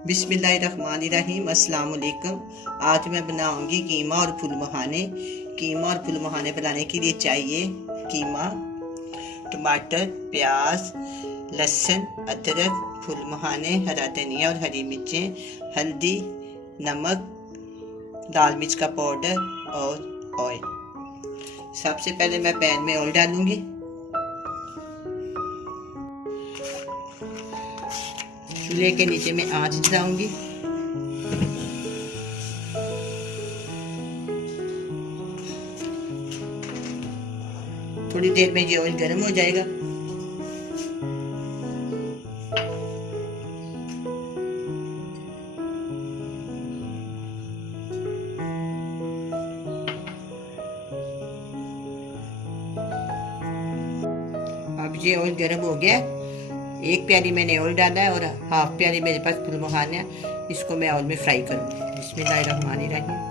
बिस्मिल्लाहिर्रहमानिर्रहीम। अस्सलाम वालेकुम। आज मैं बनाऊंगी कीमा और फूल मखाने। कीमा और फूल मखाने बनाने के लिए चाहिए कीमा, टमाटर, प्याज, लहसुन, अदरक, फूल मखाने, हरा धनिया और हरी मिर्चें, हल्दी, नमक, लाल मिर्च का पाउडर और ऑयल। सबसे पहले मैं पैन में ऑयल डालूंगी। चूल्हे के नीचे में आंच जलाऊंगी। थोड़ी देर में ये ऑयल गर्म हो जाएगा। अब ये ऑयल गर्म हो गया। एक प्याली मैंने ऑयल डाला है और हाफ प्याली मेरे पास फूल मखाने हैं। इसको मैं ऑयल में फ्राई करूँगी। बिस्मिल्लाहिर्रहमानिर्रहीम।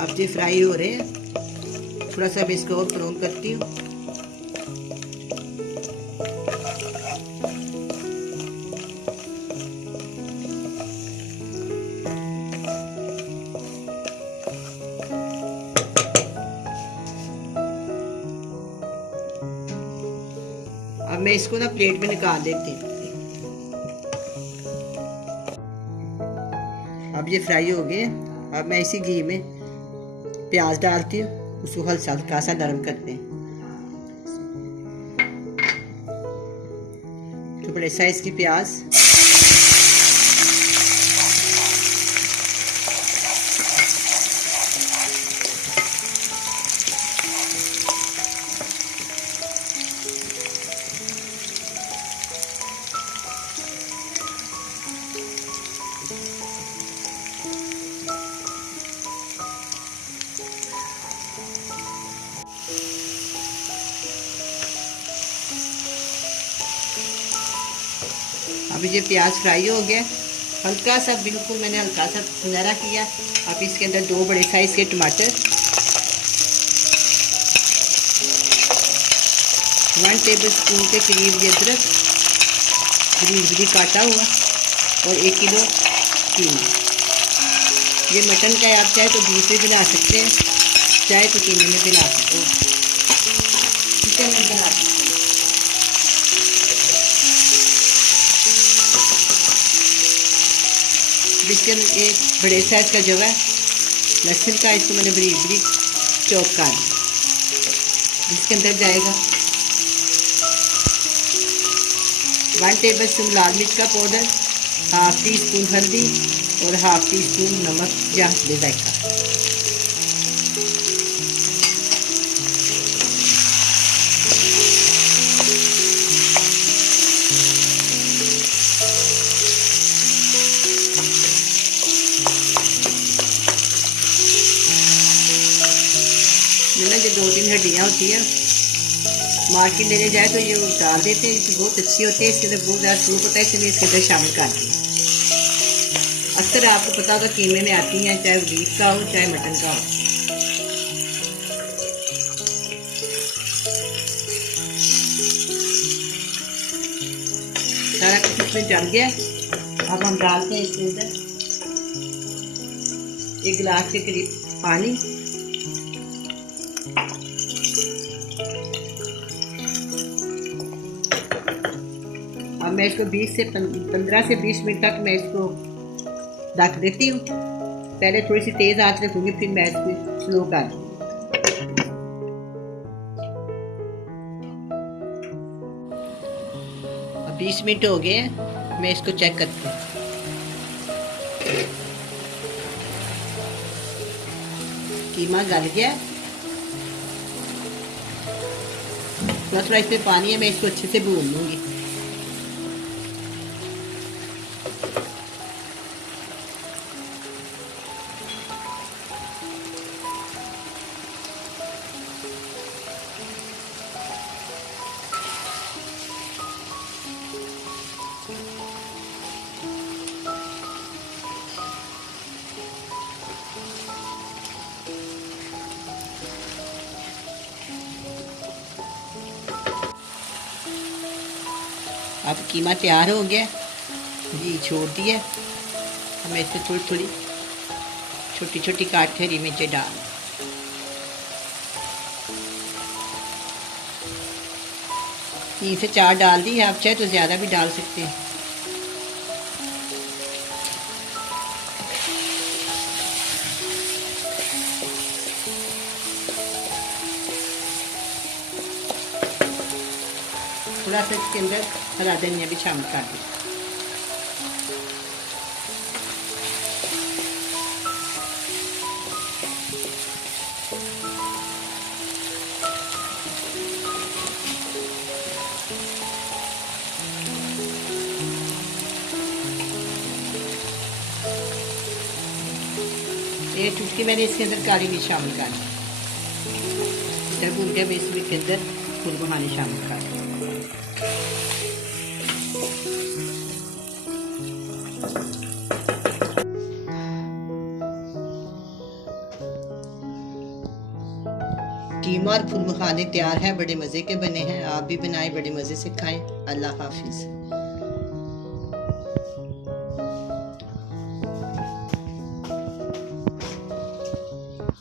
अब ये फ्राई हो रहे हैं। थोड़ा सा मैं इसको और ब्राउन करती हूँ। अब मैं इसको ना प्लेट में निकाल देती हूँ। अब ये फ्राई हो गए। अब मैं इसी घी में प्याज डालती हूँ, उसको हल्का सा नरम करते हैं। तो बड़े साइज की प्याज, अब ये प्याज फ्राई हो गया। हल्का सा, बिल्कुल मैंने हल्का सा सुनहरा किया। अब इसके अंदर 2 बड़े साइज के टमाटर, 1 टेबलस्पून के करीब ये अदरक बारीक काटा हुआ और 1 किलो कीमा। ये मटन का आप चाहे तो बीफ में बना सकते हैं, चाहे तो कीमे में बना सकते हो, चिकन में बना सकते हैं। इसके एक बड़े साइज का जो है लहसुन का, इसको मैंने बारीक चॉप कर दिया। इसके अंदर जाएगा 1 टेबलस्पून लाल मिर्च का पाउडर, हाफ टी स्पून हल्दी और हाफ टी स्पून नमक या हल्दी जायका। जो 2-3 हड्डियाँ होती है मार्केट लेने जाए तो ये डाल देते हैं, इसकी बहुत अच्छी होती है। इसके अंदर बहुत ज़्यादा सूप होता है, इसलिए इसके अंदर शामिल कर दी। अक्सर आपको पता होगा कीमे में आती हैं, चाहे बीफ का हो चाहे मटन का हो। सारा कुछ इसमें जम गया। अब हम डालते हैं इसके अंदर 1 गिलास के करीब पानी। अब मैं इसको 15 से 20 मिनट तक मैं इसको ढक देती हूँ। पहले थोड़ी सी तेज आंच रखूंगी, फिर मैं इसको स्लो कर दूँगी। अब 20 मिनट हो गए हैं, मैं इसको चेक करती हूँ। कीमा गल गया। थोड़ा इसमें पानी है, मैं इसको अच्छे से भून लूँगी। अब कीमा तैयार हो गया, घी छोड़ दिया। हमें इसमें थोड़ी थोड़ी छोटी छोटी काट के हरी मिर्चें डाल, 3 से 4 डाल दी। आप चाहे तो ज़्यादा भी डाल सकते हैं। थोड़ा सा इसके अंदर हरा धनिया भी शामिल कर दें। एक चुटकी मैंने इसके अंदर काली मिर्च शामिल कर दी। इधर भून गया, मैं इसमें के अंदर फूल मखाने शामिल कर दी। कीमा और फूल मखाने तैयार है, बड़े मज़े के बने हैं। आप भी बनाएं, बड़े मज़े से खाएं। अल्लाह हाफिज़।